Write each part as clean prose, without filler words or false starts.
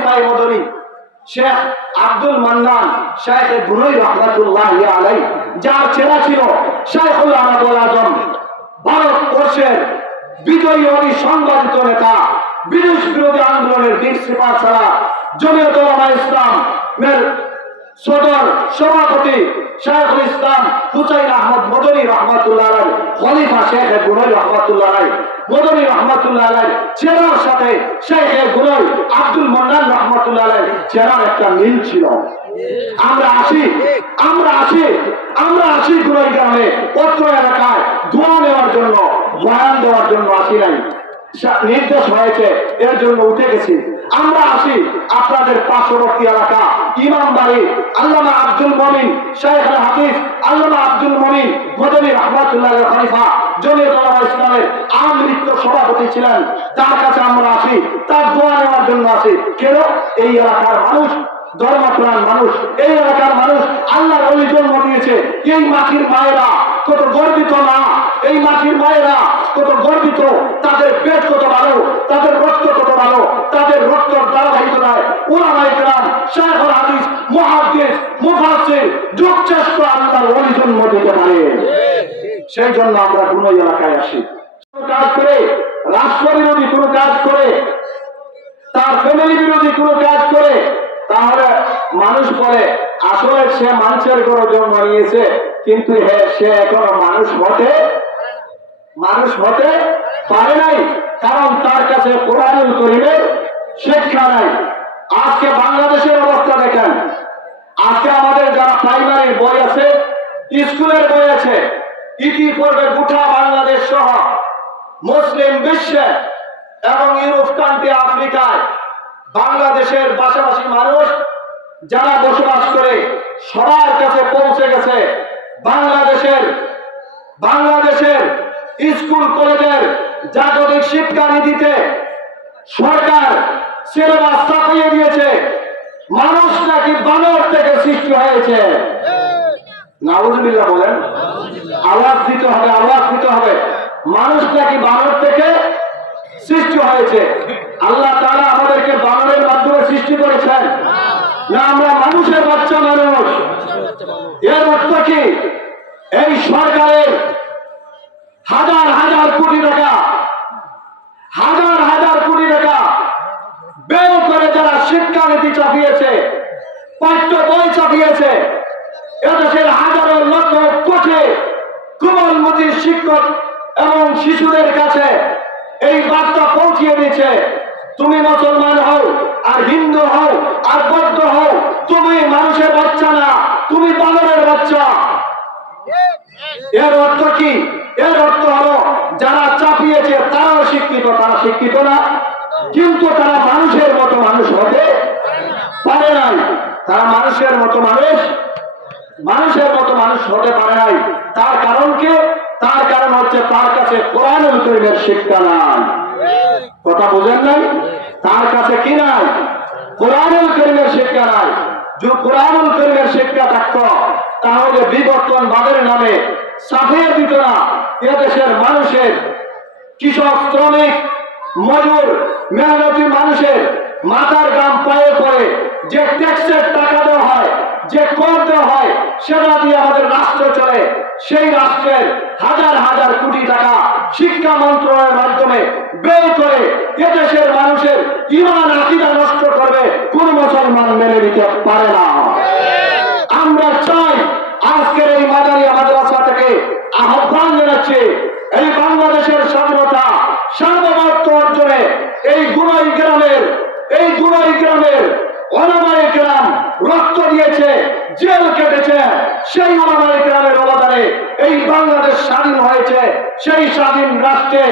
খলিফায়ে মদনী শেখ আব্দুল মান্নান শেখ বুনই রহমাতুল্লাহি আলাইহি, যার ছেলে ছিল শাইখুল আহমদুল আজম, ভারতবর্ষের বিজয়ী অলি সংগঠিত নেতা, বিদেশ বিরোধী আন্দোলনের বীর সিপাহ ছাড়া জমিয়ত উলামায়ে ইসলামের সদর সভাপতি শাইখুল ইসলাম হুসাইন আহমদ মদনী রহমাতুল্লাহ আলাইহি, খলিফা শেখ বুনই রহমাতুল্লাহ আলাইহি মদনী রহমাতুল্লাহ আলাইহি চেরার সাথে শেখ বুনই আব্দুল মান্নান রহমাতুল্লাহ আলাইহি চেরার একটা মিল ছিল। আমরা আসি বুনই গ্রামে, অত্র এলাকায় দোয়া নেওয়ার জন্য, বয়ান দেওয়ার জন্য আসি নাই, নির্দেশ হয়েছে এর জন্য উঠে গেছি। আমরা আসি আপনাদের পার্শ্ববর্তী এলাকা ইমামবাড়ি আল্লামা আব্দুল মমিন শাইখ আল হাফিজ আল্লামা আব্দুল মমিন মদনী রহমাতুল্লাহ খলিফা জমিয়ত উলামায়ে ইসলামের আমৃত্য সভাপতি ছিলেন, তার কাছে আমরা আসি, তার দোয়া নেওয়ার জন্য আসি। কেন? এই এলাকার মানুষ ধর্মপ্রাণ মানুষ, এই এলাকার মানুষ আল্লাহর ওলি জন্ম দিয়েছে। এই মাটির মায়েরা কত গর্বিত না, এই মাটির মায়েরা কত গর্বিত, তাদের পেট কত ভালো, তাদের রক্ত কত ভালো, তাদের রক্তের ধারাবাহিকতায় উলামায়ে কেরাম শাইখুল হাদিস মুহাদ্দিস মুফাসসির যুগশ্রেষ্ঠ আল্লাহর ওলি জন্ম দিতে পারে। সেই জন্য আমরা বুনই এলাকায় আসি। কাজ করে, রাষ্ট্র বিরোধী কোনো কাজ করে, তার ফ্যামিলি বিরোধী কোনো কাজ করে, তাহলে মানুষ বলে আসলে সে মানুষের ঘরে জন্ম নিয়েছে, কিন্তু সে এখনো মানুষ হতে পারে নাই, কারণ তার কাছে কোরআনুল কারীমের শিক্ষা নাই। আজকে বাংলাদেশের অবস্থা দেখেন, আজকে আমাদের যারা প্রাইমারি বই আছে, স্কুলের বই আছে, ইতিপূর্বে গোটা বাংলাদেশ সহ মুসলিম বিশ্বে এবং ইউরোপ কান্ট্রি আফ্রিকায় বাংলাদেশের পাশাপাশি মানুষ যারা বসবাস করে সবার কাছে পৌঁছে গেছে বাংলাদেশের স্কুল কলেজের জাগতিক শিক্ষা নীতিতে সরকার সিলেবাস চাপিয়ে দিয়েছে। মানুষ নাকি বানর থেকে সৃষ্টি হয়েছে। নাউজুবিল্লাহ বলেন, আওয়াজ দিতে হবে। মানুষ নাকি বানর থেকে সৃষ্টি হয়েছে। আল্লাহ তাআলা আমাদেরকে বানরের মাধ্যমে সৃষ্টি করেছেন না, আমরা মানুষের বাচ্চা মানুষ। এর অর্থ কি? এই সরকারের হাজার হাজার কোটি টাকা ব্যয় করে যারা শিক্ষানীতি চাপিয়েছে, পাঠ্য বই চাপিয়েছে, এদেশের হাজারো লক্ষ কোটি কোমলমতি শিক্ষক এবং শিশুদের কাছে এই বার্তা পৌঁছিয়ে দিচ্ছে, তুমি মুসলমান হও আর হিন্দু হও আর বৌদ্ধ হও, তুমি মানুষের বাচ্চা না, তুমি বানরের বাচ্চা। এর অর্থ কি? এর অর্থ হলো যারা চাপিয়েছে তারাও শিক্ষিত, তারা শিক্ষিত না, কিন্তু তারা মানুষের মতো মানুষ হতে পারে নাই। তারা মানুষের মতো মানুষ হতে পারে নাই। তার কারণ কি? তার কারণ হচ্ছে তার কাছে কোরআনুল কারীমের শিক্ষা নাই। কথা বুঝেন নাই? তার কাছে কি নাই? কোরআনুল কারীমের শিক্ষা নাই। যদি কোরআনুল কারীমের শিক্ষা থাকতো তাহলে বিবর্তনবাদের নামে ছাপিয়ে দিত না এদেশের মানুষের, কৃষক, শ্রমিক, মজুর, মেহনতি মানুষের মাথার ঘাম পায়ে পড়ে যে ট্যাক্সের টাকা দেওয়া হয়, যে কর দেওয়া হয়, সেটা দিয়ে আমাদের রাষ্ট্র চলে। সেই রাষ্ট্রের হাজার হাজার কোটি টাকা শিক্ষা মন্ত্রণালয়ের মাধ্যমে ব্যয় করে এদেশের মানুষের ঈমান আকীদা নষ্ট করবে কোন মুসলমান মেনে নিতে পারে না। আমরা চাই আজকের এই মাদারিয়া মাদ্রাসা থেকে আহ্বান জানাচ্ছি, এই বাংলাদেশের স্বাধীনতা সার্বভৌমত্ব অর্জনে এই বুনই গ্রামের উলামায়ে কেরাম রক্ত দিয়েছে, জেল কেটেছে, সেই উলামায়ে কেরামের অবদানে এই বাংলাদেশ স্বাধীন হয়েছে। সেই স্বাধীন রাষ্ট্রে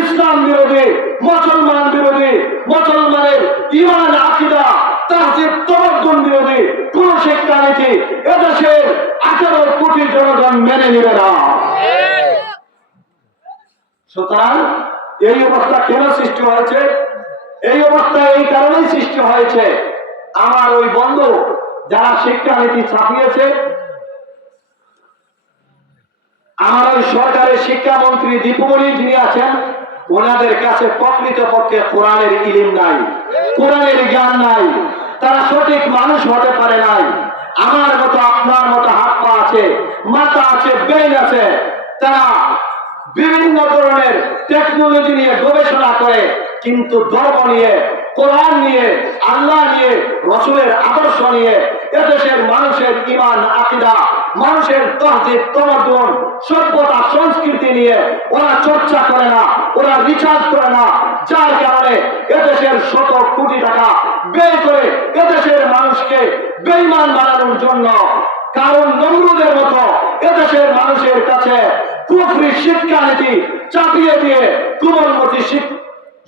ইসলাম বিরোধী, মুসলমান বিরোধী, মুসলমানের ঈমান আকীদা তাহজিব তামাদ্দুন বিরোধী কোন শিক্ষানীতি এদেশের 18 কোটি জনগণ মেনে নেবে না। সুতরাং এই অবস্থা কেন সৃষ্টি হয়েছে? এই অবস্থা এই কারণেই সৃষ্টি হয়েছে, আমার ওই বন্ধু যারা শিক্ষানীতি ছাপিয়েছে, আমার ওই সরকারের শিক্ষামন্ত্রী দীপুমণি যিনি আছেন, ওনাদের কাছে প্রকৃতপক্ষে কোরআনের ইলম নাই, কোরআনের জ্ঞান নাই, তারা সঠিক মানুষ হতে পারে নাই। আমার মতো আপনার মতো হাত পা আছে, মাথা আছে, ব্রেন আছে, তারা বিভিন্ন ধরনের টেকনোলজি নিয়ে গবেষণা করে, কিন্তু ধর্ম নিয়ে, কোরআন নিয়ে, আল্লাহ নিয়ে, রসুলের আদর্শ নিয়ে এদেশের মানুষের ঈমান আকীদা, মানুষের তহজিব তমদ্দুন, সভ্যতা সংস্কৃতি নিয়ে ওরা চর্চা করে না, ওরা রিসার্চ করে না। যার কারণে এদেশের শত কোটি টাকা ব্যয় করে এদেশের মানুষকে বেঈমান বানানোর জন্য, কারণ নমরুদের মতো এদেশের মানুষের কাছে কুফরি শিক্ষানীতি চাপিয়ে দিয়ে কোমলমতি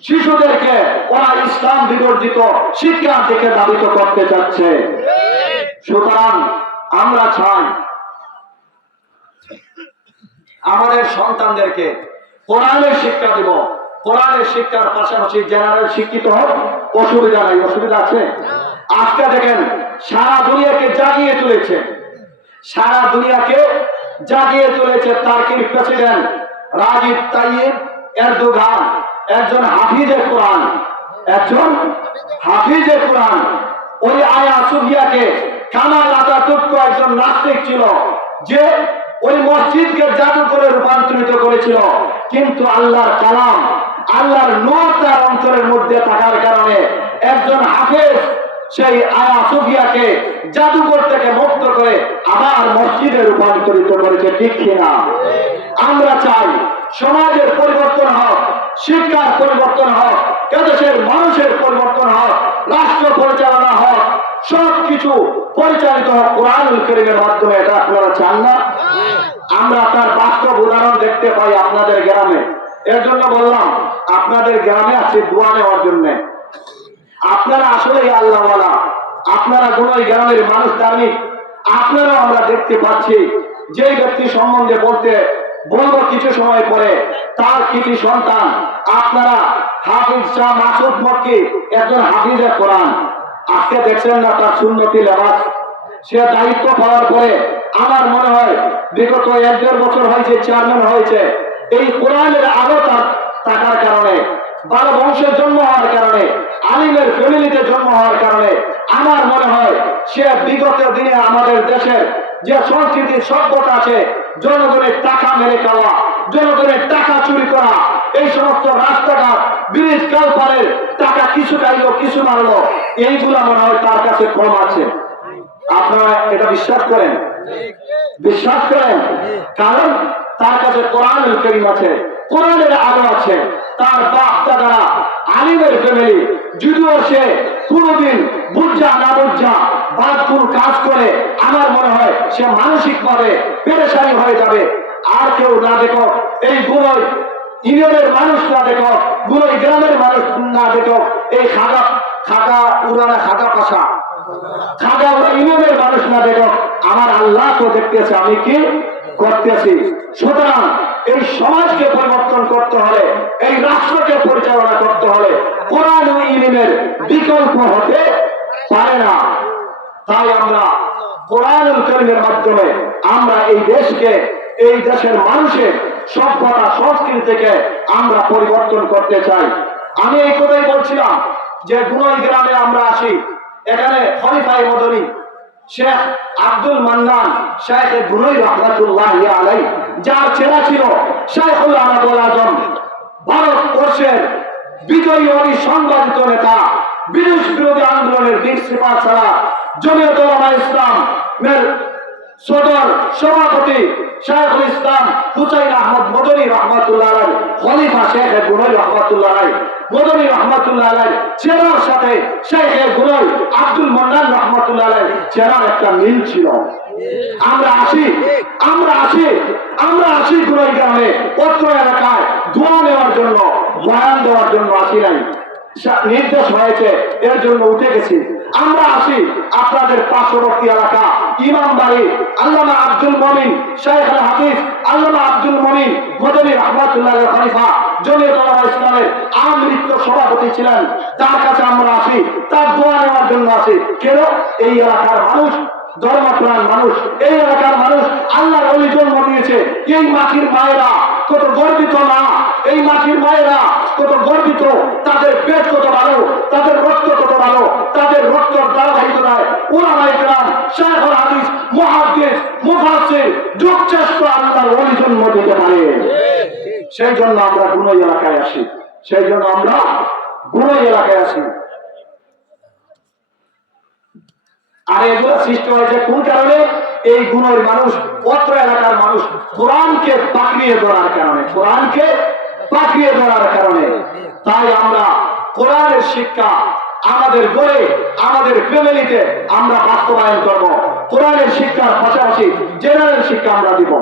শিশুদেরকে ওরা ইসলাম বিবর্জিত শিক্ষার দিকে ধাবিত করতে চাচ্ছে। সুতরাং আমরা চাই আমাদের সন্তানদেরকে কোরআনের শিক্ষা দিব, কোরআনের শিক্ষার পাশাপাশি জেনারেল শিক্ষিত হোক, অসুবিধা নাই। অসুবিধা আছে? আজকে দেখেন সারা দুনিয়াকে জাগিয়ে তুলেছে, সারা দুনিয়াকে জাগিয়ে তুলেছে টার্কির প্রেসিডেন্ট রাজিব তাইয়িপ এরদোগান, একজন হাফিজে কোরআন, একজন হাফিজে কোরআন। ওই আয়া সুফিয়াকে কামাল আতাতুর্ক একজন নাস্তিক ছিল, যে ওই মসজিদকে জাদু করে রূপান্তরিত করেছিল, কিন্তু আল্লাহর কালাম, আল্লাহর নূর তার অন্তরের মধ্যে থাকার কারণে একজন হাফেজ সেই আয়া সুফিয়াকে জাদুঘর থেকে মুক্ত করে আবার মসজিদে রূপান্তরিত করেছে। ঠিক কিনা? আমরা চাই সমাজের পরিবর্তন হোক, শিক্ষার পরিবর্তন হোক, এদেশের মানুষের পরিবর্তন হোক, রাষ্ট্র পরিচালনা হোক, সবকিছু পরিচালিত হোক কোরআনুল কারীমের মাধ্যমে। এটা আপনারা চান না? আমরা তার বাস্তব উদাহরণ দেখতে পাই আপনাদের গ্রামে। এর জন্য বললাম আপনাদের গ্রামে আছে দোয়া নেওয়ার জন্য। আপনারা আসলেই আল্লাহওয়ালা, আপনারা কোন গ্রামের মানুষ ধার্মিক। আপনারা আমরা দেখতে পাচ্ছি যে ব্যক্তি সম্বন্ধে বলবো কিছু সময় পরে, তার কিছু সন্তান আপনারা হাফিজ শাহ মাসুদ মক্কি, একজন হাফিজে কোরআন। আজকে দেখছেন না তার সুন্নতি লেবাস, সে দায়িত্ব পাওয়ার পরে আমার মনে হয় বিগত 1-1.5 বছর হয়েছে, চেয়ারম্যান হয়েছে। এই কোরআনের আলো তার থাকার কারণে, ভালো বংশের জন্ম হওয়ার কারণে, আলিমের ফ্যামিলিতে জন্ম হওয়ার কারণে আমার মনে হয় সে বিগত দিনে আমাদের দেশের যে সংস্কৃতি সভ্যতা আছে, জনগণের টাকা মেরে খাওয়া, জনগণের টাকা চুরি করা, এই সমস্ত রাস্তাঘাট, ব্রিজ, কালপারের টাকা কিছু খাইলো কিছু মারলো, এইগুলা মনে হয় তার কাছে কম আছে। আপনারা এটা বিশ্বাস করেন? বিশ্বাস করেন? কারণ তার কাছে কোরআনুল কারীম আছে, কোরআনের আলো আছে, তার বাপ দাদারা আলিমের ফ্যামিলি। যদিও সে কোনদিন বুঝা না বুঝা বাদপুর কাজ করে, আমার মনে হয় সে মানসিক ভাবে পেরেশানি হয়ে যাবে। আর কেউ না দেখো, এই গুণই ইউনিয়নের মানুষ না দেখো, গুণই গ্রামের মানুষ না দেখো, এই খাগা উড়ানা খাগা পাশা খাগা উড়া ইউনিয়নের মানুষ না দেখো, আমার আল্লাহ তো দেখতেছে আমি কি করতেছি। সুতরাং এই সমাজকে পরিবর্তন করতে হলে, এই রাষ্ট্রকে পরিচালনা করতে হলে কোরআন ও ইলমের বিকল্প হতে পারে না। তাই আমরা কোরআনুল কারীমের মাধ্যমে আমরা এই দেশকে, এই দেশের মানুষের সভ্যতা সংস্কৃতিকে আমরা পরিবর্তন করতে চাই। আমি এই কথাই বলছিলাম যে গুনই গ্রামে আমরা আসি, এখানে খলিফায়ে মদনী শেখ আব্দুল মান্নান শেখ গুনই রহমাতুল্লাহি আলাইহি, যার ছেলে ছিল শাইখুল আহমদুল আজম, ভারতবর্ষের বিজয়ী সংগঠিত নেতা, বিদেশ বিরোধী আন্দোলনের বীর সিপাহ সালার, জমিয়ত উলামা ইসলামের সদর সভাপতি শাইখুল ইসলাম হুসাইন আহমদ মদনী রহমাতুল্লাহ আলাইহি, খলিফা শেখ গুনই রহমাতুল্লাহ আলাইহি মদনী রহমাতুল্লাহ আলাইহি চেনার সাথে শেখ গুনই আব্দুল মান্নান রহমাতুল্লাহ আলাইহি চেনার একটা মিল ছিল। আমরা আসি গুনই গ্রামে, অত্র এলাকায় দোয়া নেওয়ার জন্য, বয়ান দেওয়ার জন্য আসি নাই। নির্দেশ হয়েছে এর জন্য উঠে গেছি। আমরা আসি আপনাদের পার্শ্ববর্তী এলাকা ইমামবাড়ি আল্লামা আব্দুল মমিন শাইখ আল হাফিজ আল্লামা আব্দুল মমিন মদনী রহমাতুল্লাহ খলিফা জমিয়ত উলামা ইসলামের আমৃত্য সভাপতি ছিলেন, তার কাছে আমরা আসি, তার দোয়া নেওয়ার জন্য আসি। কেন? এই এলাকার মানুষ ধর্মপ্রাণ মানুষ, এই এলাকার মানুষ আল্লাহর ওলি জন্ম দিয়েছে। এই মাটির মায়েরা কত গর্বিত না, এই মাটির মায়েরা কত গর্বিত, তাদের পেট কত ভালো, তাদের রক্ত কত ভালো, তাদের রক্ত ধারাবাহিকতায় উলামায়ে কেরাম, শায়খুল হাদিস, মুহাদ্দিস, মুফাসসির যুগশ্রেষ্ঠ আল্লাহর ওলি জন্ম দিতে পারে। সেই জন্য আমরা গুনাই এলাকায় আসি, সেই জন্য আমরা গুনাই এলাকায় আসি। আর এগুলো সৃষ্টি হয়েছে কোন কারণে? এই গুণের মানুষ, অত্র এলাকার মানুষ কোরআনকে পাকড়িয়ে ধরার কারণে, কোরআনকে পাকড়িয়ে ধরার কারণে। তাই আমরা কোরআনের শিক্ষা আমাদের গড়ে, আমাদের ফ্যামিলিতে আমরা বাস্তবায়ন করব। কোরআনের শিক্ষার পাশাপাশি জেনারেল শিক্ষা আমরা দিব।